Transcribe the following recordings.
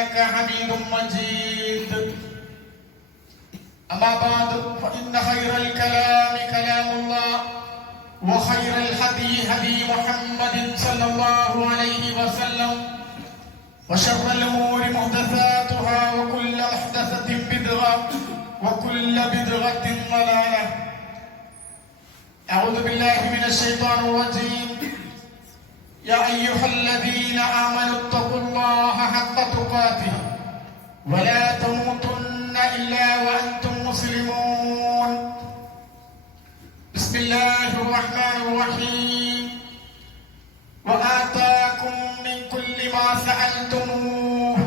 إنك حميد مجيد. أما بعد فإن خير الكلام كلام الله وخير الهدي هدي محمد صلى الله عليه وسلم وشر الأمور محدثاتها وكل محدثة بدعة وكل بدعة ضلالة. أعوذ بالله من الشيطان الرجيم. يا أيها الذين آمنوا اتقوا حق تقاته. ولا تموتن إلا وأنتم مسلمون. بسم الله الرحمن الرحيم. وآتاكم من كل ما سألتموه.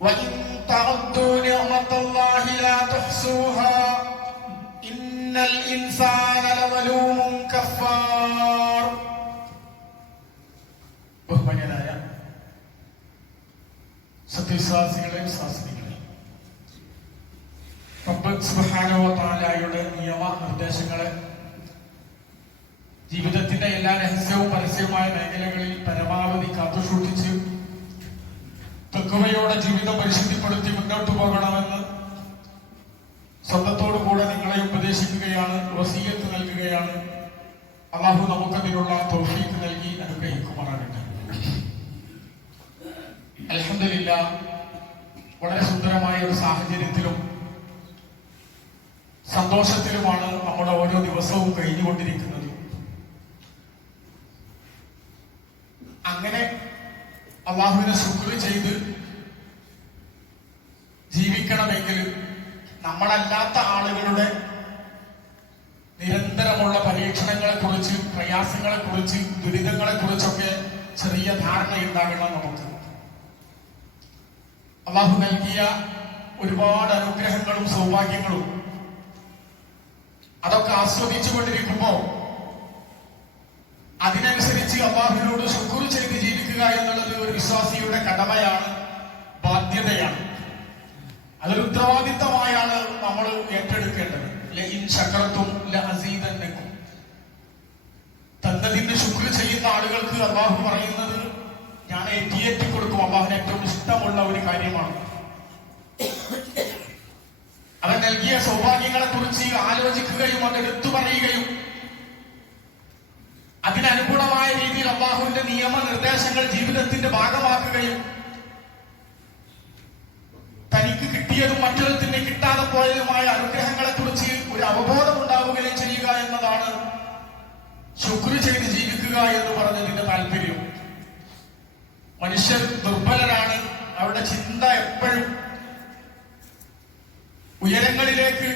وإن تعدوا نعمة الله لا تحصوها. إن الإنسان لظلوم كفار. بهمنا يا സത്യവിശ്വാസികളെ വിശ്വാസികളെ റബ്ബ് സുബ്ഹാനഹു താലായുടെ നിയമ നിർദ്ദേശങ്ങളെ ജീവിതത്തിന്റെ എല്ലാ രഹസ്യവും പരസ്യവുമായ മേഖലകളിൽ പരമാവധി കാത്തുസൂക്ഷിച്ച് തെക്കുവയോടെ ജീവിതം പരിശുദ്ധിപ്പെടുത്തി മുന്നോട്ട് പോകണമെന്ന് സ്വന്തത്തോടു കൂടെ നിങ്ങളെ ഉപദേശിക്കുകയാണ് വസീയത്ത് നൽകുകയാണ്. അള്ളാഹു നമുക്കതിനുള്ള തൗഫീക്ക് നൽകി അനുഗ്രഹിക്കുമാറാകട്ടെ. അലഹമില്ല വളരെ സുന്ദരമായ ഒരു സാഹചര്യത്തിലും സന്തോഷത്തിലുമാണ് നമ്മുടെ ഓരോ ദിവസവും കഴിഞ്ഞുകൊണ്ടിരിക്കുന്നത്. അങ്ങനെ അള്ളാഹുവിനെ ശുക്ർ ചെയ്ത് ജീവിക്കണമെങ്കിൽ നമ്മളല്ലാത്ത ആളുകളുടെ നിരന്തരമുള്ള പരീക്ഷണങ്ങളെ കുറിച്ച് പ്രയാസങ്ങളെ കുറിച്ച് ദുരിതങ്ങളെ കുറിച്ചൊക്കെ ചെറിയ ധാരണ ഉണ്ടാകണം നമുക്ക്. അള്ളാഹു നൽകിയ ഒരുപാട് അനുഗ്രഹങ്ങളും സൗഭാഗ്യങ്ങളും. അതൊക്കെ ആസ്വദിച്ചു കൊണ്ടിരിക്കുമ്പോ അതിനനുസരിച്ച് അള്ളാഹുവിനോട് ശുക്ർ ചെയ്ത് ജീവിക്കുക എന്നുള്ളത് ഒരു വിശ്വാസിയുടെ കടമയാണ് ബാധ്യതയാണ്. അതൊരു ഉത്തരവാദിത്തമായാണ് നമ്മൾ ഏറ്റെടുക്കേണ്ടത്. ശക്രത്തും ലഅസീദന്നക്കും തന്നതിന് ശുക്ർ ചെയ്യുന്ന ആളുകൾക്ക് അള്ളാഹു പറയുന്നത് ഞാൻ ഏറ്റിയേറ്റി കൊടുക്കും. അള്ളാഹുന് ഏറ്റവും ഇഷ്ടമുള്ള ഒരു കാര്യമാണ്. അവൻ നൽകിയ സൗഭാഗ്യങ്ങളെ കുറിച്ച് ആലോചിക്കുകയും അത് എടുത്തു പറയുകയും അതിനനുഗുണമായ രീതിയിൽ അള്ളാഹുവിന്റെ നിയമനിർദ്ദേശങ്ങൾ ജീവിതത്തിന്റെ ഭാഗമാക്കുകയും തനിക്ക് കിട്ടിയതും മറ്റൊരുത്തിന് കിട്ടാതെ പോയതുമായ അനുഗ്രഹങ്ങളെ കുറിച്ച് ഒരു അവബോധം ഉണ്ടാവുകയും ചെയ്യുക എന്നതാണ് ശുക്രു ചെയ്ത് ജീവിക്കുക എന്ന് പറഞ്ഞതിന്റെ താല്പര്യം. മനുഷ്യർ ദുർബലരാണ്. അവരുടെ ചിന്ത എപ്പോഴും ഉയരങ്ങളിലേക്ക്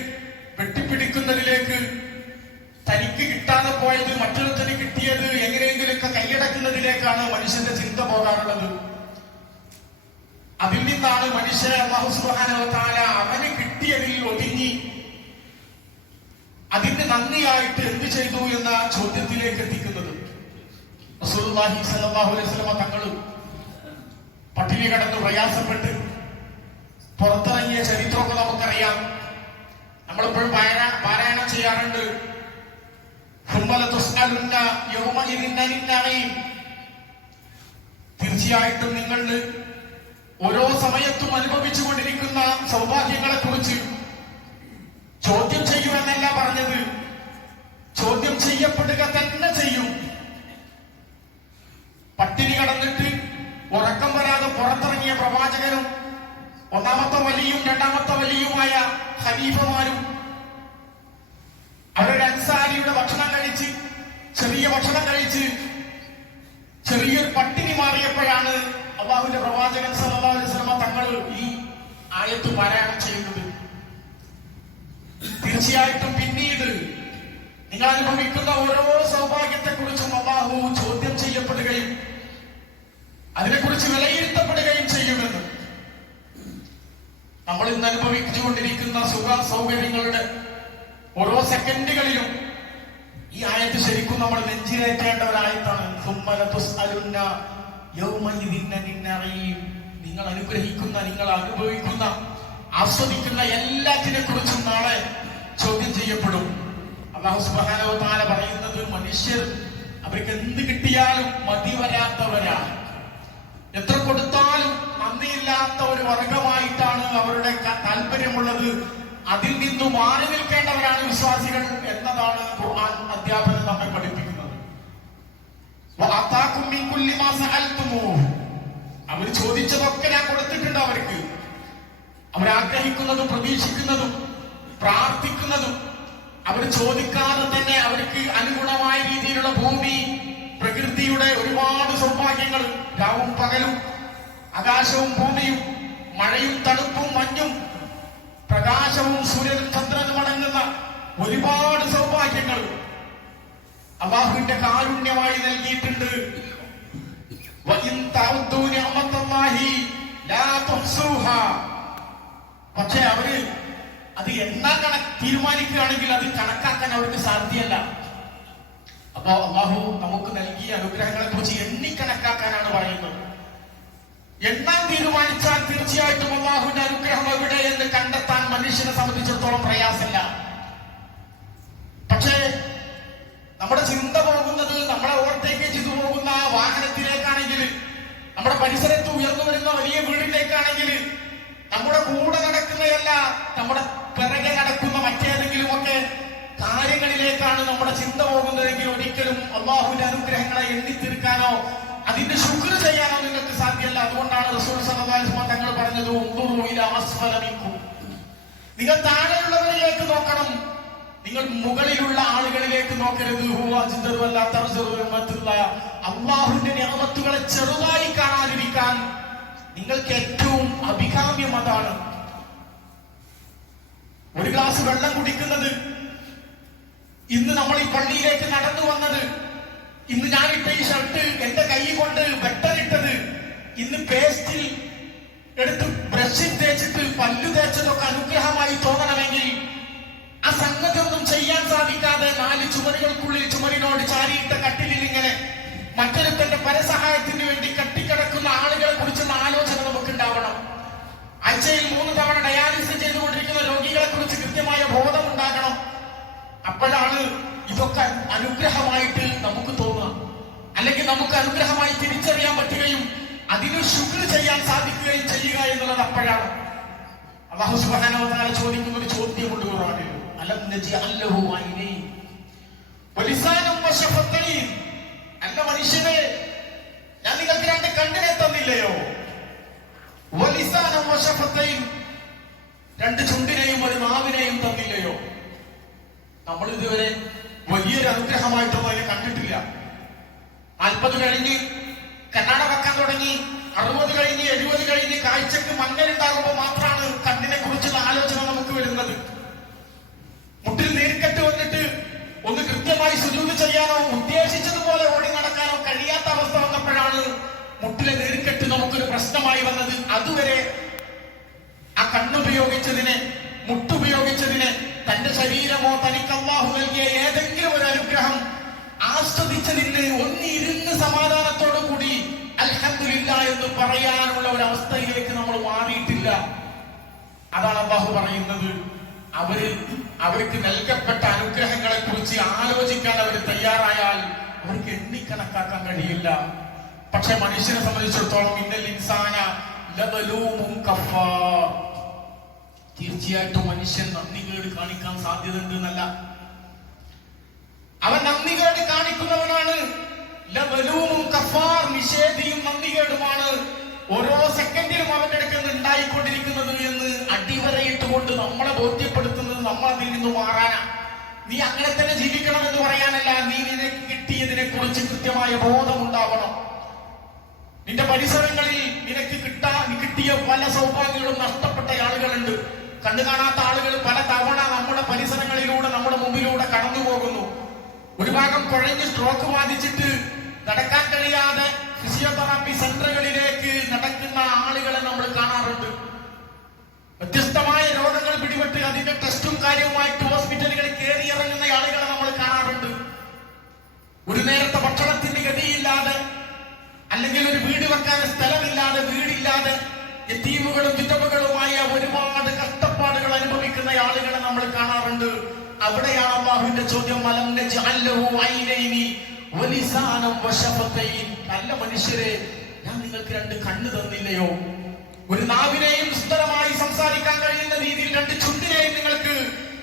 വെട്ടിപ്പിടിക്കുന്നതിലേക്ക് തനിക്ക് കിട്ടാതെ പോയത് മറ്റൊരുത്തിന് കിട്ടിയത് എങ്ങനെയെങ്കിലുമൊക്കെ കൈയടക്കുന്നതിലേക്കാണ് മനുഷ്യന്റെ ചിന്ത പോകാറുള്ളത്. അതിൽ നിന്നാണ് മനുഷ്യ മഹുസുഹാനവത്താല അവന് കിട്ടിയതിൽ ഒതുങ്ങി അതിന്റെ നന്ദിയായിട്ട് എന്ത് ചെയ്തു എന്ന ചോദ്യത്തിലേക്ക് എത്തിക്കുന്നത്. റസൂലുള്ളാഹി സ്വല്ലല്ലാഹു അലൈഹി വസല്ലമ തങ്ങൾ പട്ടിണി കടന്ന് പ്രയാസപ്പെട്ട് പുറത്തിറങ്ങിയ ചരിത്രമൊക്കെ നമുക്കറിയാം. നമ്മളിപ്പോഴും പാരായണം ചെയ്യാറുണ്ട്. തീർച്ചയായിട്ടും നിങ്ങൾ ഓരോ സമയത്തും അനുഭവിച്ചു കൊണ്ടിരിക്കുന്ന സൗഭാഗ്യങ്ങളെ കുറിച്ച് ചോദ്യം ചെയ്യുമെന്നല്ല പറഞ്ഞത്. ചോദ്യം ചെയ്യപ്പെടുക തന്നെ ചെയ്യും. പട്ടിണി കടന്നിട്ട് ഉറക്കം വരാൻ വരാതെ പുറത്തിറങ്ങിയ പ്രവാചകനും ഒന്നാമത്തെ വലിയും രണ്ടാമത്തെ വലിയുമായ ഖലീഫമാരും അവരുടെ അൻസാരിയുടെ ഭക്ഷണം കഴിച്ച് ചെറിയ ഭക്ഷണം കഴിച്ച് ചെറിയൊരു പട്ടിണി മാറിയപ്പോഴാണ് അള്ളാഹുവിന്റെ പ്രവാചകൻ സല്ലല്ലാഹു അലൈഹി വസല്ലം തങ്ങൾ ഈ ആയത്ത് പാരായണം ചെയ്യുന്നത്. തീർച്ചയായിട്ടും പിന്നീട് നിങ്ങൾ അനുഭവിക്കുന്ന ഓരോ സൗഭാഗ്യത്തെക്കുറിച്ചും അള്ളാഹു ചോദ്യം ചെയ്യപ്പെടുകയും അതിനെക്കുറിച്ച് വിലയിരുത്തപ്പെടുകയും ചെയ്യുമെന്ന്. നമ്മൾ ഇന്ന് അനുഭവിച്ചുകൊണ്ടിരിക്കുന്ന സുഖ സൗകര്യങ്ങളുടെ ഓരോ സെക്കൻഡുകളിലും ഈ ആയത്ത് ശരിക്കും നമ്മൾ നെഞ്ചിലേറ്റേണ്ട ഒരായത്താണ്. നിങ്ങൾ അനുഗ്രഹിക്കുന്ന നിങ്ങൾ അനുഭവിക്കുന്ന ആസ്വദിക്കുന്ന എല്ലാത്തിനെ കുറിച്ചും നാളെ ചോദ്യം ചെയ്യപ്പെടും. അള്ളാഹു സുബ്ഹാനഹു വ തആല പറയുന്നത് മനുഷ്യർ അവർക്ക് എന്ത് കിട്ടിയാലും മതി വരാത്തവരാണ്. എത്ര കൊടുത്താലും നന്ദിയില്ലാത്ത ഒരു വർഗമായിട്ടാണ് അവരുടെ താല്പര്യമുള്ളത്. അതിൽ നിന്നു മാറി നിൽക്കേണ്ടവരാണ് വിശ്വാസികൾ എന്നതാണ് ഖുർആൻ അധ്യാപനം നമ്മെ പഠിപ്പിക്കുന്നത്. അവർ ചോദിച്ചതൊക്കെ ഞാൻ കൊടുത്തിട്ടുണ്ട് അവർക്ക്. അവരാഗ്രഹിക്കുന്നതും പ്രതീക്ഷിക്കുന്നതും പ്രാർത്ഥിക്കുന്നതും അവർ ചോദിക്കാതെ തന്നെ അവർക്ക് അനുഗുണമായ രീതിയിലുള്ള ഭൂമി പ്രകൃതിയുടെ ഒരുപാട് സൗഭാഗ്യങ്ങൾ രാവും പകലും ആകാശവും ഭൂമിയും മഴയും തണുപ്പും മഞ്ഞും പ്രകാശവും സൂര്യനും ചന്ദ്രനും അടങ്ങുന്ന ഒരുപാട് സൗഭാഗ്യങ്ങൾ അള്ളാഹുവിന്റെ കാരുണ്യമായി നൽകിയിട്ടുണ്ട് വഇൻ തഅദ്ദൂ നിഅമത്തല്ലാഹി ലാ തുഹ്സൂഹാ. പക്ഷേ അവർ അത് എണ്ണാൻ കണക്ക് തീരുമാനിക്കുകയാണെങ്കിൽ അത് കണക്കാക്കാൻ അവർക്ക് സാധ്യമല്ല അള്ളാഹു നമുക്ക് നൽകിയ അനുഗ്രഹങ്ങളെ കുറിച്ച് എണ്ണിക്കണക്കാക്കാനാണ് പറയുന്നത്. എണ്ണാൻ തീരുമാനിച്ചാൽ തീർച്ചയായിട്ടും അള്ളാഹുവിന്റെ അനുഗ്രഹം എവിടെ എന്ന് കണ്ടെത്താൻ മനുഷ്യനെ സംബന്ധിച്ചിടത്തോളം പ്രയാസമില്ല. പക്ഷേ നമ്മുടെ ചിന്ത പോകുന്നത് നമ്മളെ ഓവർടേക്ക് ചെയ്തു പോകുന്ന വാഹനത്തിലേക്കാണെങ്കിൽ നമ്മുടെ പരിസരത്ത് ഉയർന്നു വരുന്ന വലിയ വീടിലേക്കാണെങ്കിൽ നമ്മുടെ കൂടെ നടക്കുന്നതല്ല നമ്മുടെ പിറകെ നടക്കുന്ന മറ്റേതെങ്കിലും ഒക്കെ കാര്യങ്ങളിലേക്കാണ് നമ്മുടെ ചിന്ത പോകുന്നതെങ്കിൽ ഒരിക്കലും അള്ളാഹുവിന്റെ അനുഗ്രഹങ്ങളെ എണ്ണിത്തീർക്കാനോ അതിന്റെ ശുക്ർ ചെയ്യാനോ നിങ്ങൾക്ക് സാധ്യമല്ല അതുകൊണ്ടാണ് റസൂൽ വസല്ലം തങ്ങൾ പറഞ്ഞത്. നിങ്ങൾ താഴെയുള്ളവരിലേക്ക് നോക്കണം നിങ്ങൾ മുകളിലുള്ള ആളുകളിലേക്ക് നോക്കരുത്. അള്ളാഹുവിന്റെ നിയമത്തുകളെ ചെറുതായി കാണാതിരിക്കാൻ നിങ്ങൾക്ക് ഏറ്റവും അഭികാമ്യം അതാണ് ഒരു ഗ്ലാസ് വെള്ളം കുടിക്കുന്നത് ഇന്ന് നമ്മൾ ഈ പള്ളിയിലേക്ക് നടന്നു വന്നത്. ഇന്ന് ഞാനിപ്പോ ഈ ഷർട്ട് എന്റെ കൈ കൊണ്ട് വെട്ടനിട്ടത് ഇന്ന് പേസ്റ്റിൽ എടുത്ത് ബ്രഷിൽ തേച്ചിട്ട് പല്ലു തേച്ചതൊക്കെ അനുഗ്രഹമായി തോന്നണമെങ്കിൽ ആ സംഗതി ഒന്നും ചെയ്യാൻ സാധിക്കാതെ നാല് ചുമരുകൾക്കുള്ളിൽ ചുമരിനോട് ചാരിയിട്ട കട്ടിലിൽ ഇങ്ങനെ മറ്റൊരുത്തന്റെ പരസഹായത്തിന് വേണ്ടി കട്ടിക്കിടക്കുന്ന ആളുകളെ കുറിച്ചുള്ള ആലോചന നമുക്ക് ഉണ്ടാവണം ആഴ്ചയിൽ മൂന്ന് തവണ ഡയാലിസിസ് ചെയ്തുകൊണ്ടിരിക്കുന്ന രോഗികളെ കുറിച്ച് കൃത്യമായ ബോധം ഉണ്ടാകണം അപ്പോഴാണ് ഇതൊക്കെ അനുഗ്രഹമായിട്ട് നമുക്ക് തോന്നുക. അല്ലെങ്കിൽ നമുക്ക് അനുഗ്രഹമായി തിരിച്ചറിയാൻ പറ്റുകയും അതിന് ശുക്ർ ചെയ്യാൻ സാധിക്കുകയും ചെയ്യുക എന്നുള്ളത് അപ്പോഴാണ്. അള്ളാഹു തആല ചോദിക്കുന്ന ഒരു ചോദ്യമുണ്ട് ഖുർആനിൽ. അലം നജി അല്ലഹു ഐനൈൻ വലിസാനും വശഫത്തൈൻ അല്ല മനുഷ്യനെ ഞാൻ നിങ്ങൾക്ക് രണ്ട് കണ്ണിനെ തന്നില്ലയോ? വലിസാനും വശഫത്തൈൻ രണ്ട് ചുണ്ടിനെയും ഒരു നാവിനെയും തന്നില്ലയോ? നമ്മൾ ഇതുവരെ വലിയൊരു അനുഗ്രഹമായിട്ടൊന്നും അതിനെ കണ്ടിട്ടില്ല. നാൽപ്പത് കഴിഞ്ഞ് കണ്ണാട വെക്കാൻ തുടങ്ങി അറുപത് കഴിഞ്ഞ് എഴുപത് കഴിഞ്ഞ് കാഴ്ചക്ക് മങ്ങലുണ്ടാകുമ്പോൾ മാത്രമാണ് കണ്ണിനെ കുറിച്ചുള്ള ആലോചന നമുക്ക് വരുന്നത്. മുട്ടിൽ നീർക്കെട്ട് വന്നിട്ട് ഒന്ന് കൃത്യമായി സുജൂത് ചെയ്യാനോ ഉദ്ദേശിച്ചതുപോലെ ഓടി നടക്കാനോ കഴിയാത്ത അവസ്ഥ വന്നപ്പോഴാണ് മുട്ടിലെ നീർക്കെട്ട് നമുക്കൊരു പ്രശ്നമായി വന്നത്. അതുവരെ ആ കണ്ണുപയോഗിച്ചതിനെ മുട്ടുപയോഗിച്ചതിനെ തന്റെ ശരീരമോ തനിക്ക് അള്ളാഹു നൽകിയ ഏതെങ്കിലും ഒരു അനുഗ്രഹം ആസ്വദിച്ചതിന് ഒന്നിരുന്ന് സമാധാനത്തോടു കൂടി അൽഹദില്ല എന്ന് പറയാനുള്ള ഒരു അവസ്ഥയിലേക്ക് നമ്മൾ മാറിയിട്ടില്ല. അതാണ് അള്ളാഹു പറയുന്നത്. അവർ അവർക്ക് നൽകപ്പെട്ട അനുഗ്രഹങ്ങളെ കുറിച്ച് ആലോചിക്കാൻ അവർ തയ്യാറായാൽ അവർക്ക് എണ്ണിക്കണക്കാക്കാൻ കഴിയില്ല. പക്ഷെ മനുഷ്യനെ സംബന്ധിച്ചിടത്തോളം ഇന്നൽ ഇൻസാന ലബലൂമും കഫാർ. തീർച്ചയായിട്ടും മനുഷ്യൻ നന്ദികേട് കാണിക്കാൻ സാധ്യതയുണ്ട് എന്നല്ല അവൻ നന്ദികേട് കാണിക്കുന്നവനാണ്. നിഷേധിയും നന്ദികേടുമാണ് ഓരോ സെക്കൻഡിലും അവന്റെ അടുക്കൽ നിന്ന് ഉണ്ടായിക്കൊണ്ടിരിക്കുന്നത് എന്ന് അടിവരയിട്ടുകൊണ്ട് നമ്മളെ ബോധ്യപ്പെടുത്തുന്നത് നമ്മൾ അതിൽ നിന്ന് മാറാനാ. നീ അങ്ങനെ തന്നെ ജീവിക്കണം എന്ന് പറയാനല്ല. നീ നിനക്ക് കിട്ടിയതിനെ കുറിച്ച് കൃത്യമായ ബോധമുണ്ടാവണം. നിന്റെ പരിസരങ്ങളിൽ നിനക്ക് കിട്ടാ കിട്ടിയ പല സൗഭാഗ്യങ്ങളും നഷ്ടപ്പെട്ട ആളുകളുണ്ട്. കണ്ണു കാണാത്ത ആളുകൾ പല തവണ നമ്മുടെ പരിസരങ്ങളിലൂടെ നമ്മുടെ മുമ്പിലൂടെ കടന്നു പോകുന്നു. ഒരു ഭാഗം കുഴഞ്ഞ് സ്ട്രോക്ക് ബാധിച്ചിട്ട് നടക്കാൻ കഴിയാതെ ഫിസിയോതെറാപ്പി സെന്ററുകളിലേക്ക് നടക്കുന്ന ആളുകളെ നമ്മൾ കാണാറുണ്ട്. വ്യത്യസ്തമായ രോഗങ്ങൾ പിടിപെട്ട് അതിന്റെ ടെസ്റ്റും കാര്യവുമായിട്ട് ഹോസ്പിറ്റലുകളിൽ കയറി ഇറങ്ങുന്ന ആളുകളെ നമ്മൾ കാണാറുണ്ട്. ഒരു നേരത്തെ ഭക്ഷണത്തിന്റെ ഗതിയില്ലാതെ അല്ലെങ്കിൽ ഒരു വീട് വെക്കാൻ സ്ഥലമില്ലാതെ വീടില്ലാതെ എത്തീമുകളും വിധവകളുമായ ഒരുപാട് അനുഭവിക്കുന്ന ആളുകളെ നമ്മൾ കാണാറുണ്ട് അവിടെയാണ് അള്ളാഹുവിന്റെ ചോദ്യം "അലം നജ്അൽ ഐനൈനി വലിസാനം വശഫത്തൈൻ?" നല്ല മനുഷ്യരെ ഞാൻ നിങ്ങൾക്ക് രണ്ട് കണ്ണു തന്നില്ലയോ ഒരു നാവിനെയും സുന്ദരമായി സംസാരിക്കാൻ കഴിയുന്ന രീതിയിൽ രണ്ട് ചുണ്ടിനെയും നിങ്ങൾക്ക്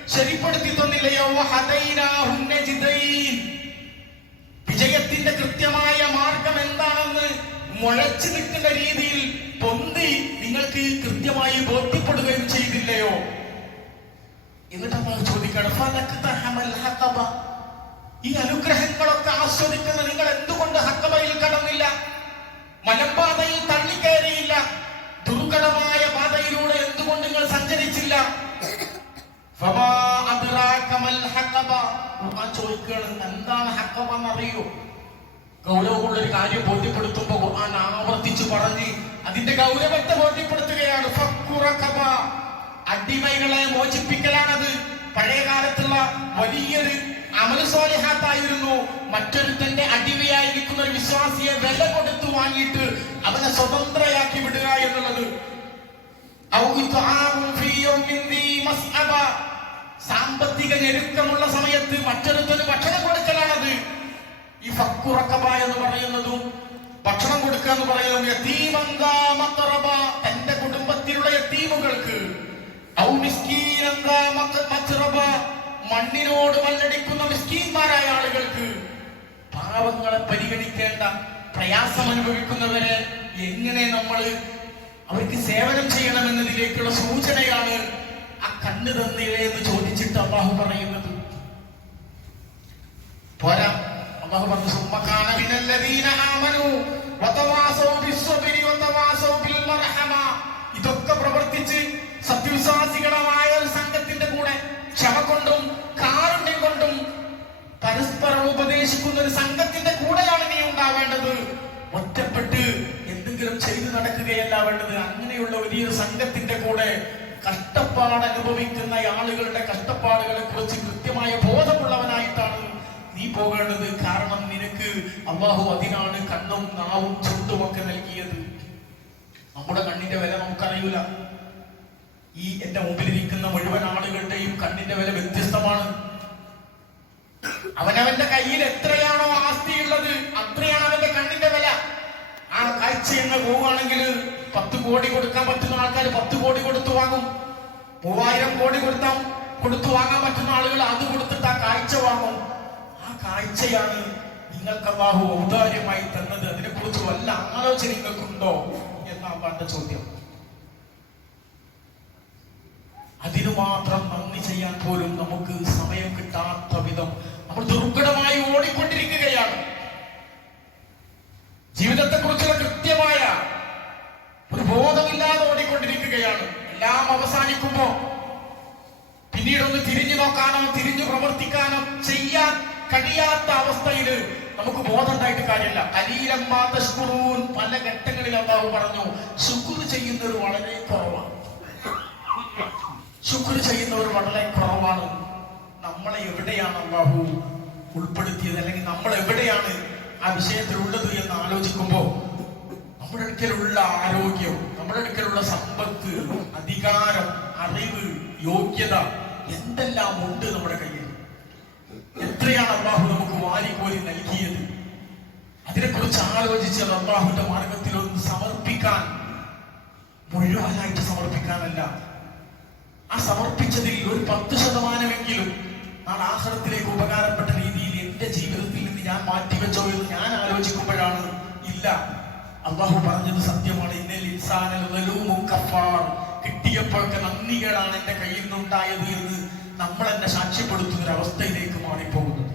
ശരിപ്പെടുത്തി തന്നില്ലയോ. വിജയത്തിന്റെ കൃത്യമായ മാർഗം എന്താണെന്ന് മുഴച്ചു നിൽക്കുന്ന രീതിയിൽ പൊന്തി നിങ്ങൾക്ക് കൃത്യമായി ബോധ്യപ്പെടുകയും ചെയ്തില്ലയോ എന്നിട്ട് നമ്മൾ ചോദിക്കണം. ഈ അനുഗ്രഹങ്ങളൊക്കെ ആസ്വദിക്കുന്ന നിങ്ങൾ എന്തുകൊണ്ട് ഹക്കബയിൽ കടന്നില്ല? മലമ്പാതയിൽ തള്ളിക്കയറിയില്ല. ദുർഘടമായ പാതയിലൂടെ എന്തുകൊണ്ട് നിങ്ങൾ സഞ്ചരിച്ചില്ല? ചോദിക്കുകയാണ് എന്താണ് ഹക്കബ എന്നറിയോ? ഗൗരവമുള്ള ഒരു കാര്യം ബോധ്യപ്പെടുത്തുമ്പോൾ ഖുർആൻ ആവർത്തിച്ചു പറഞ്ഞ് അതിന്റെ ഗൗരവത്തെ ബോധ്യപ്പെടുത്തുകയാണ്. ഫക്കു റഖബ. അടിമകളെ മോചിപ്പിക്കലാണത്. പഴയ കാലത്തുള്ള വലിയൊരു അമലസ്വാലിഹാത്തായിരുന്നു മറ്റൊരുത്തന്റെ അടിമയായിരിക്കുന്ന ഒരു വിശ്വാസിയെ വില കൊടുത്തു വാങ്ങിയിട്ട് അവനെ സ്വതന്ത്രയാക്കി വിടുക എന്നുള്ളത്. സാമ്പത്തിക ഞെരുക്കമുള്ള സമയത്ത് മറ്റൊരുത്തന് ഭക്ഷണം കൊടുക്കലാണത്. ഈ ഫക്കുറക്കബ എന്ന് പറയുന്നതും ഭക്ഷണം കൊടുക്കുക എന്ന് പറയുന്നതും തന്റെ കുടുംബത്തിലുള്ള യത്തീമുകൾക്ക് മണ്ണിനോട് മല്ലടിക്കുന്ന മിസ്കീന്മാരായ ആളുകൾക്ക് പാവങ്ങളെ പരിഗണിക്കേണ്ട പ്രയാസം അനുഭവിക്കുന്നവരെ എങ്ങനെ നമ്മൾ അവർക്ക് സേവനം ചെയ്യണം എന്നതിലേക്കുള്ള സൂചനയാണ് ആ കണ്ണ് തന്നില്ലേ എന്ന് ചോദിച്ചിട്ട് അള്ളാഹു പറയുന്നത്. പോരാ. അള്ളാഹു പറഞ്ഞു സുമ്മക്കാന വതവാസൗ ബിസ്സബ്രി വതവാസൗ ബിൽ മർഹമ. ഇതൊക്കെ പ്രവർത്തിച്ച് സത്യവിശ്വാസികളായ ഒരു സംഘത്തിന്റെ കൂടെ ക്ഷമ കൊണ്ടും കാരുണ്യം കൊണ്ടും പരസ്പരം ഉപദേശിക്കുന്ന ഒരു സംഘത്തിന്റെ കൂടെയാണ് നീ ഉണ്ടാവേണ്ടത്. ഒറ്റപ്പെട്ട് എന്തെങ്കിലും ചെയ്തു നടക്കുകയല്ല വേണ്ടത്. അങ്ങനെയുള്ള വലിയൊരു സംഘത്തിന്റെ കൂടെ കഷ്ടപ്പാട് അനുഭവിക്കുന്ന ആളുകളുടെ കഷ്ടപ്പാടുകളെ കുറിച്ച് കൃത്യമായ ബോധമുള്ളവനായിട്ടാണ് നീ പോകേണ്ടത്. കാരണം നിനക്ക് അള്ളാഹു അതിനാണ് കണ്ണും നാവും ചുണ്ടും ഒക്കെ നൽകിയത്. നമ്മുടെ കണ്ണിന്റെ വില നമുക്കറിയൂല. ഈ എന്റെ മുമ്പിലിരിക്കുന്ന മുഴുവൻ ആളുകളുടെയും കണ്ണിന്റെ വില വ്യത്യസ്തമാണ്. അവനവന്റെ കയ്യിൽ എത്രയാണോ ആസ്തിയുള്ളത് അത്രയാണ് അവന്റെ കണ്ണിന്റെ വില. ആ കാഴ്ച എന്ന് പോവുകയാണെങ്കിൽ പത്ത് കോടി കൊടുക്കാൻ പറ്റുന്ന ആൾക്കാർ പത്ത് കോടി കൊടുത്തു വാങ്ങും. മൂവായിരം കോടി കൊടുത്താൽ കൊടുത്തു വാങ്ങാൻ പറ്റുന്ന ആളുകൾ അത് കൊടുത്തിട്ട് ആ കാഴ്ച വാങ്ങും. ആ കാഴ്ചയാണ് നിങ്ങൾക്ക് അള്ളാഹു ഔദാര്യമായി തന്നത്. അതിനെ കുറിച്ച് വല്ല ആലോചന നിങ്ങൾക്കുണ്ടോ എന്നാണ് പണ്ട് ചോദ്യം. അതിനു മാത്രം നന്ദി ചെയ്യാൻ പോലും നമുക്ക് സമയം കിട്ടാത്ത വിധം നമ്മൾ ദുർഘടമായി ഓടിക്കൊണ്ടിരിക്കുകയാണ്. ജീവിതത്തെ കുറിച്ചുള്ള കൃത്യമായ ഒരു ബോധമില്ലാതെ ഓടിക്കൊണ്ടിരിക്കുകയാണ്. എല്ലാം അവസാനിക്കുമ്പോ പിന്നീടൊന്ന് തിരിഞ്ഞു നോക്കാനോ തിരിഞ്ഞു പ്രവർത്തിക്കാനോ ചെയ്യാൻ കഴിയാത്ത അവസ്ഥയിൽ നമുക്ക് ബോധം ഉണ്ടായിട്ട് കാര്യമില്ല. അലീലമ്മാ തഷ്കുറൂൻ പല ഘട്ടങ്ങളിൽ അള്ളാഹു പറഞ്ഞു ശുക്ർ ചെയ്യുന്നത് വളരെ കുറവാണ്. ശുക്ർ ചെയ്യുന്നവർ വളരെ കുറവാണ്. നമ്മളെ എവിടെയാണ് അള്ളാഹു ഉൾപ്പെടുത്തിയത്? അല്ലെങ്കിൽ നമ്മൾ എവിടെയാണ് ആ വിഷയത്തിലുള്ളത് എന്ന് ആലോചിക്കുമ്പോൾ നമ്മുടെ അടുക്കലുള്ള ആരോഗ്യം നമ്മുടെ അടുക്കലുള്ള സമ്പത്ത് അധികാരം അറിവ് യോഗ്യത എന്തെല്ലാം ഉണ്ട് നമ്മുടെ കയ്യിൽ? എത്രയാണ് അള്ളാഹു നമുക്ക് വാരിക്കോരി നൽകിയത്? അതിനെക്കുറിച്ച് ആലോചിച്ച് അള്ളാഹുന്റെ ഒന്ന് സമർപ്പിക്കാൻ മുഴുവനായിട്ട് സമർപ്പിക്കാനല്ല ആ സമർപ്പിച്ചതിൽ ഒരു പത്ത് ശതമാനമെങ്കിലും നാളെ ആഹ്റത്തിലേക്ക് ഉപകാരപ്പെട്ട രീതിയിൽ എന്റെ ജീവിതത്തിൽ നിന്ന് ഞാൻ മാറ്റിവെച്ചോ എന്ന് ഞാൻ ആലോചിക്കുമ്പോഴാണ് ഇല്ല. അള്ളാഹു പറഞ്ഞത് സത്യമാണ്. കിട്ടിയപ്പോഴൊക്കെ നന്ദികളാണ് എന്റെ കയ്യിൽ നിന്നുണ്ടായത് എന്ന് നമ്മൾ എന്നെ സാക്ഷ്യപ്പെടുത്തുന്ന ഒരു അവസ്ഥയിലേക്ക് മാറിപ്പോകുന്നത്.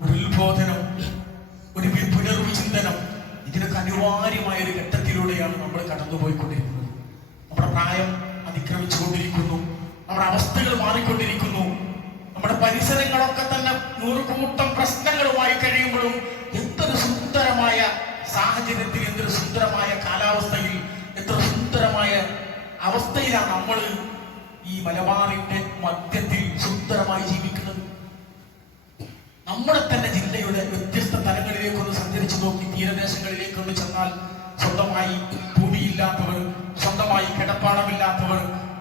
ഒരു ഉത്ബോധനം ഒരു പുനർവിചിന്തനം ഇതിനൊക്കെ അനിവാര്യമായ ഒരു ഘട്ടത്തിലൂടെയാണ് നമ്മൾ കടന്നുപോയിക്കൊണ്ടിരിക്കുന്നത്. നമ്മുടെ പ്രായം അതിക്രമിച്ചുകൊണ്ടിരിക്കുന്നു. നമ്മുടെ അവസ്ഥകൾ മാറിക്കൊണ്ടിരിക്കുന്നു. നമ്മുടെ പരിസരങ്ങളൊക്കെ തന്നെ നൂറുകൂട്ടം പ്രശ്നങ്ങളുമായി കഴിയുമ്പോഴും എന്തൊരു സുന്ദരമായ സാഹചര്യത്തിൽ എന്തൊരു സുന്ദരമായ കാലാവസ്ഥയിൽ എത്ര സുന്ദരമായ അവസ്ഥയിലാണ് നമ്മൾ ഈ മലബാറിന്റെ മധ്യത്തിൽ സുന്ദരമായി ജീവിക്കുന്നത്. നമ്മുടെ തന്നെ ജില്ലയുടെ വ്യത്യസ്ത തലങ്ങളിലേക്കൊന്ന് സഞ്ചരിച്ചു നോക്കി തീരദേശങ്ങളിലേക്കൊന്ന് ചെന്നാൽ സ്വന്തമായി ഭൂമിയില്ലാത്തവർ സ്വന്തമായി കിടപ്പാടമില്ലാത്തവർ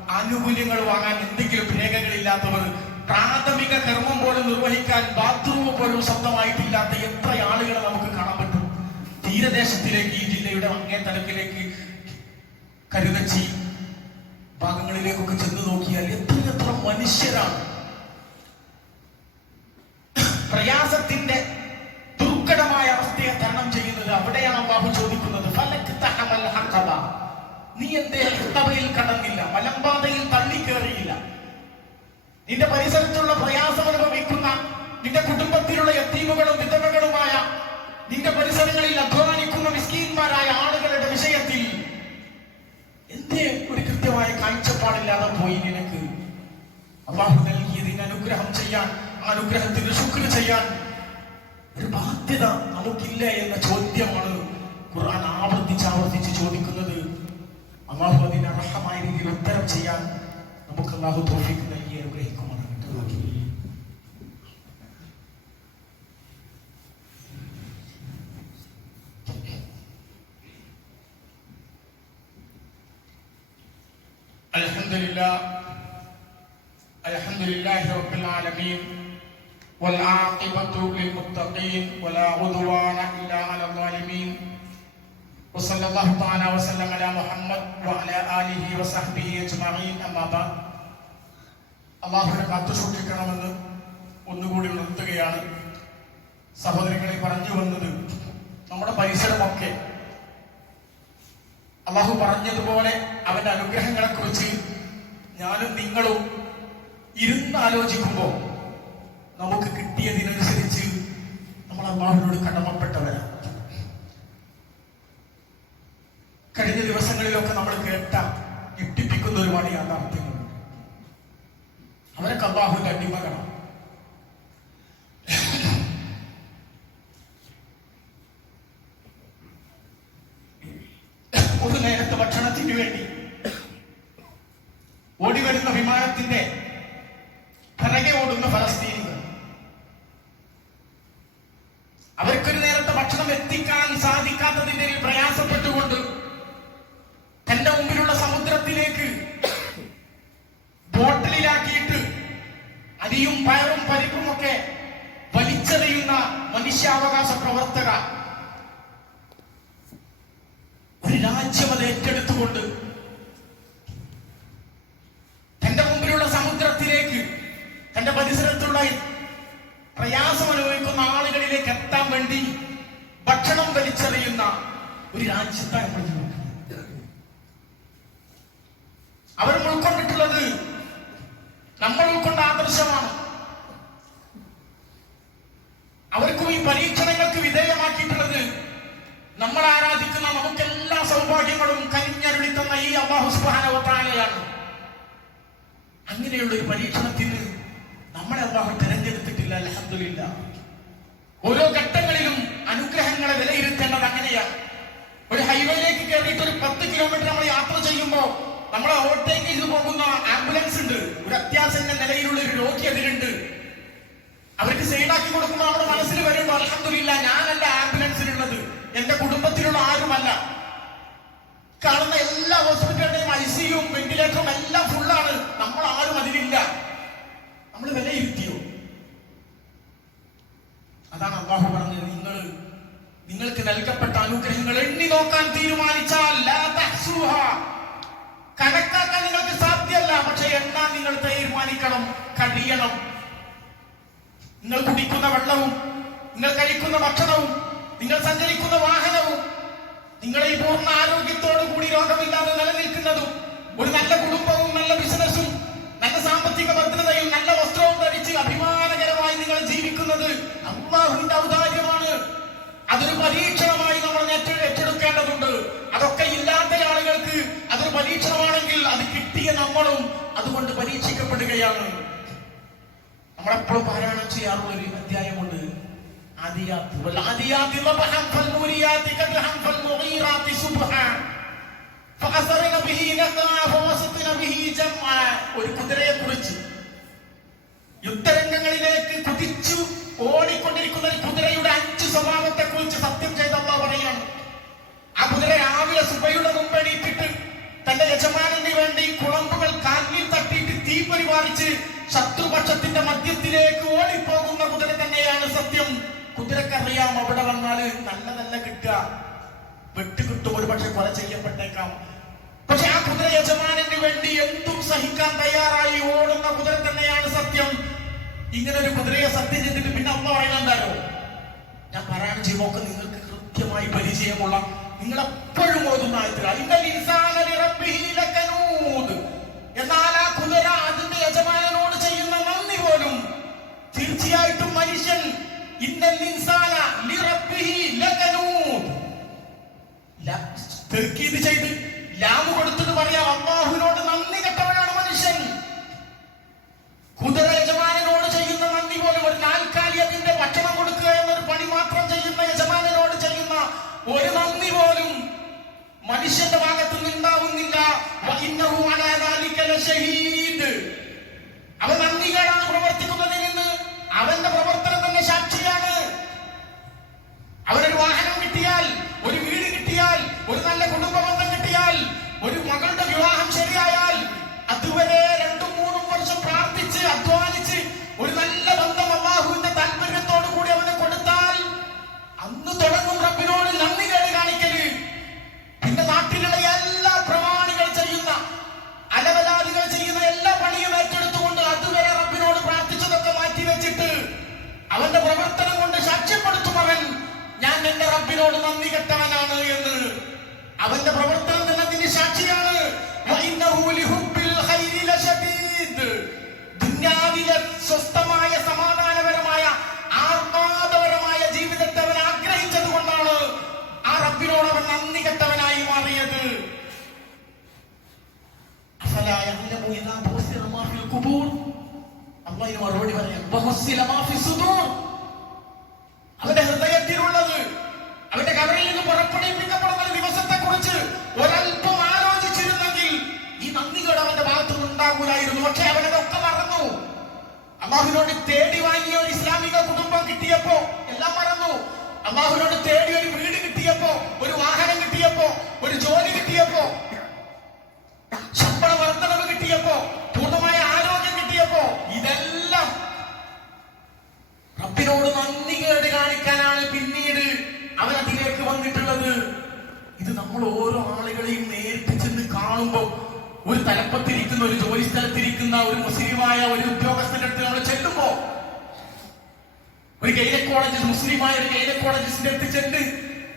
ആനുകൂല്യങ്ങൾ വാങ്ങാൻ എന്തെങ്കിലും രേഖകളില്ലാത്തവർ പ്രാഥമിക കർമ്മം പോലും നിർവഹിക്കാൻ ബാത്റൂം പോലും സ്വന്തമായിട്ടില്ലാത്ത എത്ര ആളുകളെ നമുക്ക് കാണാൻ പറ്റും? തീരദേശത്തിലേക്ക് ഈ ജില്ലയുടെ അങ്ങേ കരുതച്ചി ഭാഗങ്ങളിലേക്കൊക്കെ ചെന്ന് നോക്കിയാൽ എത്രയെത്ര മനുഷ്യരാണ് കടന്നില്ല. മലമ്പാതയിൽ തള്ളിക്കേറിയില്ല. നിന്റെ പരിസരത്തുള്ള പ്രയാസം അനുഭവിക്കുന്ന നിന്റെ കുടുംബത്തിലുള്ള യത്തീമുകളും വിധവകളുമായ നിന്റെ പരിസരങ്ങളിൽ അധ്വാനിക്കുന്ന മിസ്കീന്മാരായ ആളുകളുടെ വിഷയത്തിൽ എന്തേ ഒരു കൃത്യമായ കാഴ്ചപ്പാടില്ലാതെ പോയി നിനക്ക്? അള്ളാഹു നൽകിയതിന് അനുഗ്രഹം ചെയ്യാൻ ആ അനുഗ്രഹത്തിന് ശുക്ർ ചെയ്യാൻ ഒരു ബാധ്യത നമുക്കില്ല എന്ന ചോദ്യമാണ് ഖുർആൻ ആവർത്തിച്ച് ആവർത്തിച്ച് ചോദിക്കുന്നത്. അള്ളാഹു അതിന് അർഹമായ രീതിയിൽ ഉത്തരം ചെയ്യാൻ നമുക്ക് അള്ളാഹു തോഫിക്ക് നൽകി അനുഗ്രഹിക്കുമാണ് الحمد لله الحمد لله رب العالمين والعاقبة للمتقين ولا عدوان إلا على الظالمين وصلى الله تعالى وسلم على محمد وعلى آله وصحبه أجمعين أما بعد അള്ളാഹുവിനെ കാത്തു സൂക്ഷിക്കണമെന്ന് ഒന്നുകൂടി ഉണർത്തുകയാണ് സഹോദരങ്ങളെ പറഞ്ഞു വന്നത് നമ്മുടെ പരിസരമൊക്കെ അള്ളാഹു പറഞ്ഞതുപോലെ അവന്റെ അനുഗ്രഹങ്ങളെ കുറിച്ച് ഞാനും നിങ്ങളും ഇരുന്ന് ആലോചിക്കുമ്പോൾ നമുക്ക് കിട്ടിയതിനനുസരിച്ച് നമ്മൾ അള്ളാഹുവിനോട് കടമപ്പെട്ടവരാണ് കഴിഞ്ഞ ദിവസങ്ങളിലൊക്കെ നമ്മൾ കേട്ട ഞെട്ടിപ്പിക്കുന്ന ഒരുപാട് യാഥാർത്ഥ്യങ്ങളുണ്ട്. അവരൊക്കെ അള്ളാഹുവിന്റെ അടിമകളാണ്. അരിയും പയറും പരിപ്പും ഒക്കെ വലിച്ചെറിയുന്ന മനുഷ്യാവകാശ പ്രവർത്തക. ഒരു രാജ്യം അത് ഏറ്റെടുത്തുകൊണ്ട് തന്റെ മുമ്പിലുള്ള സമുദ്രത്തിലേക്ക് തന്റെ പരിസരത്തുള്ള പ്രയാസം അനുഭവിക്കുന്ന ആളുകളിലേക്ക് എത്താൻ വേണ്ടി ഭക്ഷണം വലിച്ചെറിയുന്ന ഒരു രാജ്യത്താണ് നമ്മൾ ജീവിക്കുന്നത്. അവർ ഉൾക്കൊണ്ടിട്ടുള്ളത് ഉൾക്കൊണ്ട ആദർശമാണ്. അവർക്കും ഈ പരീക്ഷണങ്ങൾക്ക് വിധേയമാക്കിയിട്ടുള്ളത് നമ്മൾ ആരാധിക്കുന്ന നമുക്കെല്ലാ സൗഭാഗ്യങ്ങളും കനിഞ്ഞരുളി തന്ന ഈ അള്ളാഹു സുബാനവത്താലയാണ് അങ്ങനെയുള്ള ഒരു പരീക്ഷണത്തിന് നമ്മളെ അള്ളാഹു തെരഞ്ഞെടുത്തിട്ടില്ല അലഹദില്ല ഓരോ ഘട്ടങ്ങളിലും അനുഗ്രഹങ്ങളെ വിലയിരുത്തേണ്ടത് അങ്ങനെയാണ് ഒരു ഹൈവേയിലേക്ക് കയറിയിട്ട് ഒരു പത്ത് കിലോമീറ്റർ നമ്മൾ യാത്ര ചെയ്യുമ്പോൾ നമ്മളെ ഓവർടേക്ക് ചെയ്തു പോകുന്ന ആംബുലൻസ് ഉണ്ട് ഒരു അത്യാസന്ന നിലയിലുള്ള ഒരു രോഗി അതിലുണ്ട് അവർക്ക് സൈഡാക്കി കൊടുക്കുമ്പോൾ നമ്മുടെ മനസ്സിൽ വരുമ്പോൾ അലഹദില്ല ഞാനല്ല ആംബുലൻസിലുള്ളത് എന്റെ കുടുംബത്തിലുള്ള ആരുമല്ല കാണുന്ന എല്ലാ ഹോസ്പിറ്റലുടെയും ഐ സിയും വെന്റിലേറ്ററും എല്ലാം ഫുള്ളാണ് നമ്മൾ ആരും അതിലില്ല നമ്മൾ വിലയിരുത്തിയോ അതാണ് അള്ളാഹു പറഞ്ഞത് നിങ്ങൾ നിങ്ങൾക്ക് നൽകപ്പെട്ട അനുഗ്രഹങ്ങൾ എണ്ണി നോക്കാൻ തീരുമാനിച്ചാൽ ലാ തഹ്സുഹ. കണക്കാക്കാൻ നിങ്ങൾക്ക് സാധ്യമല്ല പക്ഷെ എണ്ണാൻ നിങ്ങൾ തീരുമാനിക്കണം കഴിയണം നിങ്ങൾ കുടിക്കുന്ന വെള്ളവും നിങ്ങൾ കഴിക്കുന്ന ഭക്ഷണവും നിങ്ങൾ സഞ്ചരിക്കുന്ന വാഹനവും നിങ്ങളെ ഈ പൂർണ ആരോഗ്യത്തോടു കൂടി രോഗമില്ലാതെ നിലനിൽക്കുന്നതും ഒരു നല്ല കുടുംബവും നല്ല ബിസിനസ്സും നല്ല സാമ്പത്തിക ഭദ്രതയും നല്ല വസ്ത്രവും ധരിച്ച് അഭിമാനകരമായി നിങ്ങൾ ജീവിക്കുന്നത് അള്ളാഹുവിന്റെ ഔദാര്യമാണ് അതൊരു പരീക്ഷണമായി നമ്മൾ ഏറ്റെടുക്കേണ്ടതുണ്ട്. അതൊക്കെ ഇല്ലാത്ത ആളുകൾക്ക് അതൊരു പരീക്ഷണമാണെങ്കിൽ അത് കിട്ടിയ നമ്മളും അതുകൊണ്ട് പരീക്ഷിക്കപ്പെടുകയാണ്. നമ്മളെപ്പോഴും പാരായണം ചെയ്യാറുള്ള ഒരു അധ്യായമുണ്ട്. ഒരു കുതിരയെ കുറിച്ച് യുദ്ധരംഗങ്ങളിലേക്ക് കുതിച്ചു ഓടിക്കൊണ്ടിരിക്കുന്ന ഒരു കുതിരയുടെ അഞ്ച് സ്വഭാവത്തെ കുറിച്ച് സത്യം ചെയ്ത അള്ളാഹ് പറയാണ്. ആ കുതിര രാവിലെ സുബയുടെ മുമ്പ് തന്റെ യജമാനന് വേണ്ടി കുളമ്പുകൾ കാലിൽ തട്ടിയിട്ട് തീ പരിപാലിച്ച് ശത്രുപക്ഷത്തിന്റെ മധ്യത്തിലേക്ക് ഓടിപ്പോകുന്ന കുതിര തന്നെയാണ് സത്യം. കുതിരക്കറിയാം അവിടെ വന്നാൽ നല്ലതല്ല കിട്ടുക. വെട്ട് കിട്ടും ഒരു പക്ഷെ കൊല ചെയ്യപ്പെട്ടേക്കാം. പക്ഷെ ആ കുതിര യജമാനന് വേണ്ടി എന്തും സഹിക്കാൻ തയ്യാറായി ഓടുന്ന കുതിര തന്നെയാണ് സത്യം. ഇങ്ങനെ ഒരു കുതിരയെ സത്യം ചെയ്തിട്ട് പിന്നെ അമ്മ പറയുന്നത് എന്താണോ ഞാൻ പറയാൻ ചെയ്യുമ്പോൾ നിങ്ങൾക്ക് കൃത്യമായി പരിചയമുള്ള നിങ്ങൾ എപ്പോഴും ഓതുന്ന. എന്നാൽ ആ കുതിര അതിന്റെ യജമാനനോട് ചെയ്യുന്ന നന്ദി പോലും. തീർച്ചയായിട്ടും മനുഷ്യൻ തെർക്കീത് ചെയ്ത് ലാമ് കൊടുത്തിട്ട് പറയാം. അള്ളാഹുവിനോട് നന്ദി കെട്ടവനാണ് മനുഷ്യൻ. കുതിര യജമാനനോട് ഭക്ഷണം കൊടുക്കുക എന്നൊരു പണി മാത്രം ചെയ്യുന്ന യജമാനനോട് ചെയ്യുന്ന ഒരു നന്ദി പോലും മനുഷ്യന്റെ ഭാഗത്ത് നിന്നുണ്ടാവുന്നില്ല. അവൻ നന്ദികേടാണ് അള്ളാഹിന് മറുപടി പറയാം. അവന്റെ ഹൃദയത്തിലുള്ളത് അവന്റെ കവറിൽ നിന്ന് പുറപ്പെടുവിക്കപ്പെടുന്ന ദിവസത്തെ കുറിച്ച് ഒരല്പം ആലോചിച്ചിരുന്നെങ്കിൽ ഈ നന്ദികേട് അവന്റെ ഭാഗത്തു ഉണ്ടാകൂലായിരുന്നു. പക്ഷെ അവനതൊക്കെ മറന്നു. അള്ളാഹുവിനോട് തേടി വാങ്ങിയ ഒരു ഇസ്ലാമിക കുടുംബം കിട്ടിയപ്പോ എല്ലാം മറന്നു. അള്ളാഹുവിനോട് തേടി ഒരു വീട് കിട്ടിയപ്പോ ഒരു വാഹനം കിട്ടിയപ്പോ ഒരു ജോലി കിട്ടിയപ്പോ ശമ്പള വർധനവ് കിട്ടിയപ്പോ പൂർണമായ ആരോഗ്യം കിട്ടിയപ്പോ ഇതെല്ലാം റബ്ബിനോട് നന്ദി കേട് കാണിക്കാനാണ് പിന്നീട് അവൻ അതിലേക്ക് വന്നിട്ടുള്ളത്. ഇത് നമ്മൾ ഓരോ ആളുകളെയും നേരിട്ട് ചെന്ന് കാണുമ്പോൾ ഒരു തലപ്പത്തിരിക്കുന്ന ഒരു ജോലി സ്ഥലത്തിരിക്കുന്ന ഒരു മുസ്ലിമായ ഒരു ഉദ്യോഗസ്ഥന്റെ അടുത്ത് നമ്മൾ ചെല്ലുമ്പോ ഒരു ഗൈനക്കോളജിസ്റ്റ് മുസ്ലിമായ ഒരു ഗൈനക്കോളജിസ്റ്റിന്റെ അടുത്ത് ചെന്ന്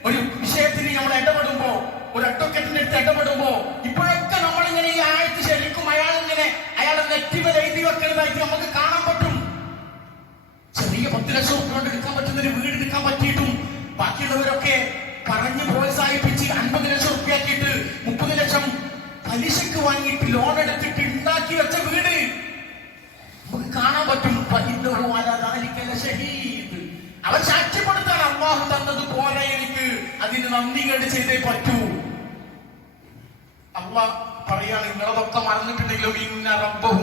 ഒരു വിഷയത്തിന് നമ്മൾ ഇടപെടുമ്പോ ഒരു അഡ്വക്കേറ്റിന്റെ അടുത്ത് ഇടപെടുമ്പോ ഇപ്പോഴൊക്കെ നമ്മളിങ്ങനെ ഈ ആഴ്ച ശരിക്കും അയാൾ ഇങ്ങനെ അയാളെ നെറ്റിവ് എഴുതി വെക്കുന്നതായിട്ട് നമുക്ക് ലക്ഷം കൊണ്ട് എടുക്കാൻ പറ്റുന്ന ഒരു വീട് എടുക്കാൻ പറ്റിയിട്ടും ബാക്കിയുള്ളവരൊക്കെ പറഞ്ഞ് പ്രോത്സാഹിപ്പിച്ച് അൻപത് ലക്ഷം റുപ്യാക്കിയിട്ട് മുപ്പത് ലക്ഷം പലിശക്ക് വാങ്ങിയിട്ട് ലോൺ എടുത്തിട്ട് ഉണ്ടാക്കി വെച്ച വീട്. നമുക്ക് കാണാൻ പറ്റും. അവർ സാക്ഷ്യപ്പെടുത്താൻ അള്ളാഹു തന്നത് പോലെ എനിക്ക്. അതിന് നന്ദി കേട് ചെയ്തേ പറ്റൂ. അള്ളാഹ് പറയാണ് നിങ്ങളതൊക്കെ മറന്നിട്ടുണ്ടെങ്കിലും? ഇന്ന റബ്ബും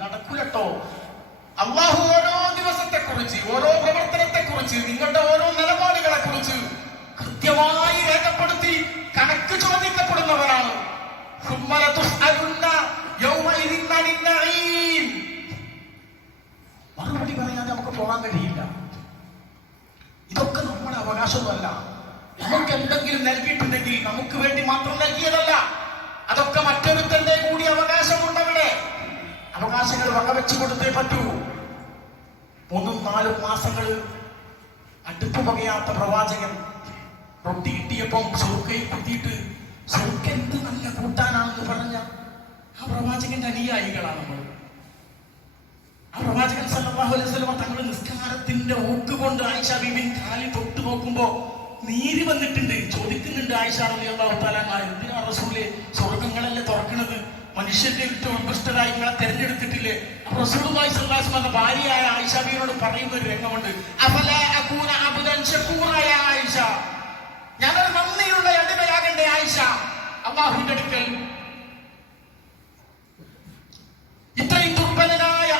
നടക്കൂലട്ടോ. അള്ളാഹു ഓരോ ദിവസത്തെ കുറിച്ച് ഓരോ പ്രവർത്തനത്തെ കുറിച്ച് നിങ്ങളുടെ ഓരോ നിലപാടുകളെ കുറിച്ച് കൃത്യമായി രേഖപ്പെടുത്തി അവകാശങ്ങൾ അടുപ്പു പകയാത്ത പ്രവാചകൻ റൊട്ടി കിട്ടിയപ്പം സുറുക്കയിൽ കുത്തിയിട്ട് സുറുക്ക എന്ത് നല്ല കൂട്ടാനാണെന്ന് പറഞ്ഞ ആ പ്രവാചകന്റെ അനുയായികളാണ് നമ്മൾ. ആ പ്രവാചകൻ സല്ലല്ലാഹു അലൈഹി സ്വലമ തങ്ങളുടെ നിസ്കാരത്തിന്റെ ഓക്ക് കൊണ്ട് ആയിഷ ബീബി കാലിൽ തൊട്ട് നോക്കുമ്പോ നീര് വന്നിട്ടുണ്ട്. ചോദിക്കുന്നുണ്ട് ആയിഷ റളിയല്ലാഹു തആല എന്തിനാ റസൂലെ സ്വർഗങ്ങളല്ലേ തുറക്കുന്നത് മനുഷ്യന്റെ ഏറ്റവും ഉത്കൃഷ്ടരായി നിങ്ങളെ തെരഞ്ഞെടുത്തിട്ടില്ലേ? അലൈഹി വസല്ലം എന്ന ഭാര്യയായ ആയിഷബിയോട് പറയുന്ന ഒരു രംഗമുണ്ട്. ആയിഷ. ഞാനൊരു നന്ദിയുള്ള അടിമയാകണ്ടേ ആയിഷ? അള്ളാഹുവിന്റെ അടുക്കൽ. ഇത്രയും ദുർബലനായ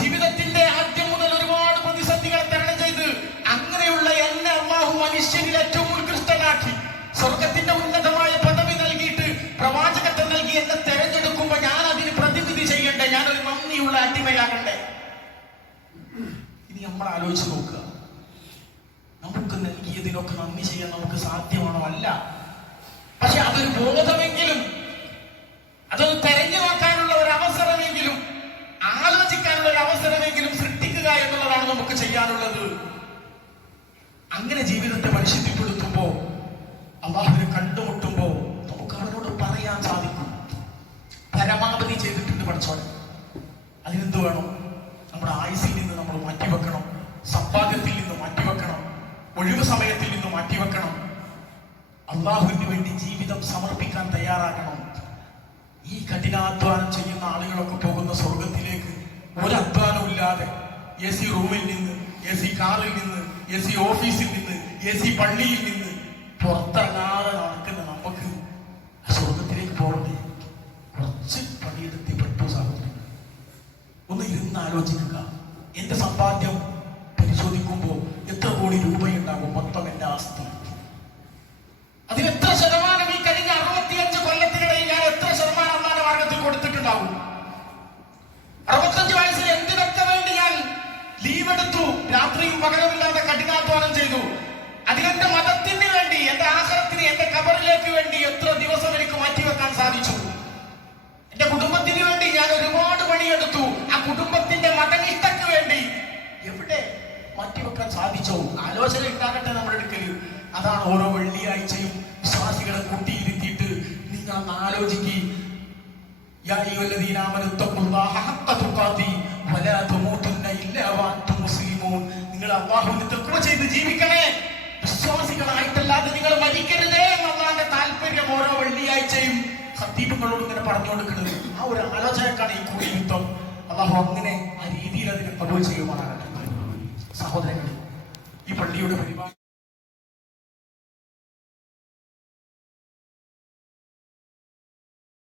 ജീവിതത്തിന്റെ ആദ്യം മുതൽ ഒരുപാട് പ്രതിസന്ധികളെ തരണം ചെയ്ത് അങ്ങനെയുള്ള എന്നെ അള്ളാഹു മനുഷ്യനിൽ ഏറ്റവും ഉത്കൃഷ്ടനാക്കി സ്വർഗത്തിന്റെ ഉന്നതമായ പദവി നൽകിയിട്ട് പ്രവാചകത്വം നൽകി എന്നെ തെരഞ്ഞെടുക്കുമ്പോ ഞാൻ അതിന് പ്രതിനിധി ചെയ്യണ്ടേ നന്ദിയുള്ള അടിമയാകണ്ടേ ഇനി നമ്മൾ ആലോചിച്ച് നോക്കുക. നമുക്ക് നൽകിയതിനൊക്കെ നന്ദി ചെയ്യാൻ നമുക്ക് സാധ്യമാണോ? അല്ല. പക്ഷെ അതൊരു ബോധമെങ്കിലും അതൊന്ന് തെരഞ്ഞു നോക്കാനുള്ള ഒരു അവസരമെങ്കിലും ആലോചിക്കാനുള്ള ഒരു അവസരമെങ്കിലും സൃഷ്ടിക്കുക എന്നുള്ളതാണ് നമുക്ക് ചെയ്യാനുള്ളത്. അങ്ങനെ ജീവിതത്തെ പരിശുദ്ധിപ്പെടുത്തുമ്പോ അള്ളാഹുവിനെ കണ്ടുമുട്ടുമ്പോ നമുക്ക് അവരോട് പറയാൻ സാധിക്കും. പരമാവധി ചെയ്തിട്ടുണ്ട് പഠിച്ചോടെ അതിനെന്ത് വേണം? നമ്മുടെ ആയുസിൽ നിന്ന് നമ്മൾ മാറ്റിവെക്കണം. സമ്പാദ്യത്തിൽ നിന്ന് മാറ്റിവെക്കണം. ഒഴിവ് സമയത്തിൽ നിന്ന് മാറ്റിവെക്കണം. അള്ളാഹുവിന് വേണ്ടി ജീവിതം സമർപ്പിക്കാൻ തയ്യാറാകണം. ഈ കഠിനാധ്വാനം ചെയ്യുന്ന ആളുകളൊക്കെ പോകുന്ന സ്വർഗത്തിലേക്ക് ഒരു ഇല്ലാതെ എ സി റൂമിൽ നിന്ന് എ സി കാറിൽ നിന്ന് എ സി ഓഫീസിൽ നിന്ന് എ സി പള്ളിയിൽ നിന്ന് പുറത്തിറങ്ങാതെ നടക്കുന്ന ആലോചിക്കുക. എന്റെ സമ്പാദ്യം പരിശോധിക്കുമ്പോൾ എത്ര കോടി രൂപയുണ്ടാകും മൊത്തം എന്റെ ആസ്തി? അതിൽ എത്ര ശതമാനം ഈ കഴിഞ്ഞ അറുപത്തിയഞ്ച് കൊല്ലത്തിനിടയിൽ ഞാൻ എത്ര ശതമാനം അമ്മാന മാർഗത്തിൽ കൊടുത്തിട്ടുണ്ടാവും? അറുപത്തഞ്ച് വയസ്സിൽ എന്തിനൊക്കെ വേണ്ടി ഞാൻ ലീവ് എടുത്തു? രാത്രിയും പകരമില്ലാതെ കഠിനാധ്വാനം ചെയ്തു. അതിലെന്റെ മതത്തിന് വേണ്ടി എന്റെ ആഹാരത്തിന് എന്റെ കബറിലേക്ക് വേണ്ടി എത്ര ദിവസം എനിക്ക് മാറ്റിവെക്കാൻ സാധിച്ചു? എന്റെ വേണ്ടി ഞാൻ ഒരുപാട് പണിയെടുത്തു. ആ കുടുംബത്തിന്റെ മതനിഷ്ഠക്ക് വേണ്ടി. എവിടെ മാറ്റിവെക്കാൻ സാധിച്ചോ? ആലോചന ഉണ്ടാകട്ടെ നമ്മുടെ അടുക്കൽ. അതാണ് ഓരോ വെള്ളിയാഴ്ചയും വിശ്വാസികളെ കൂട്ടിയിരുത്തിയിട്ട് നിങ്ങൾ അന്ന് ആലോചിക്കി. നിങ്ങൾ ചെയ്ത് ജീവിക്കണേ. വിശ്വാസികളായിട്ടല്ലാതെ നിങ്ങൾ മരിക്കരുതേ എന്നുള്ള താല്പര്യം ഓരോ വെള്ളിയാഴ്ചയും ഹത്തീബുകളോട് ഇങ്ങനെ പറഞ്ഞു കൊടുക്കുന്നത് ആ ഒരു ആലോചനക്കാണ് ഈ കൂടി യുദ്ധം. അള്ളാഹു അങ്ങനെ ആ രീതിയിൽ അതിനെ കബൂൽ ചെയ്യുമാറാകട്ടെ സഹോദരങ്ങൾ ഈ പള്ളിയുടെ പരിപാടി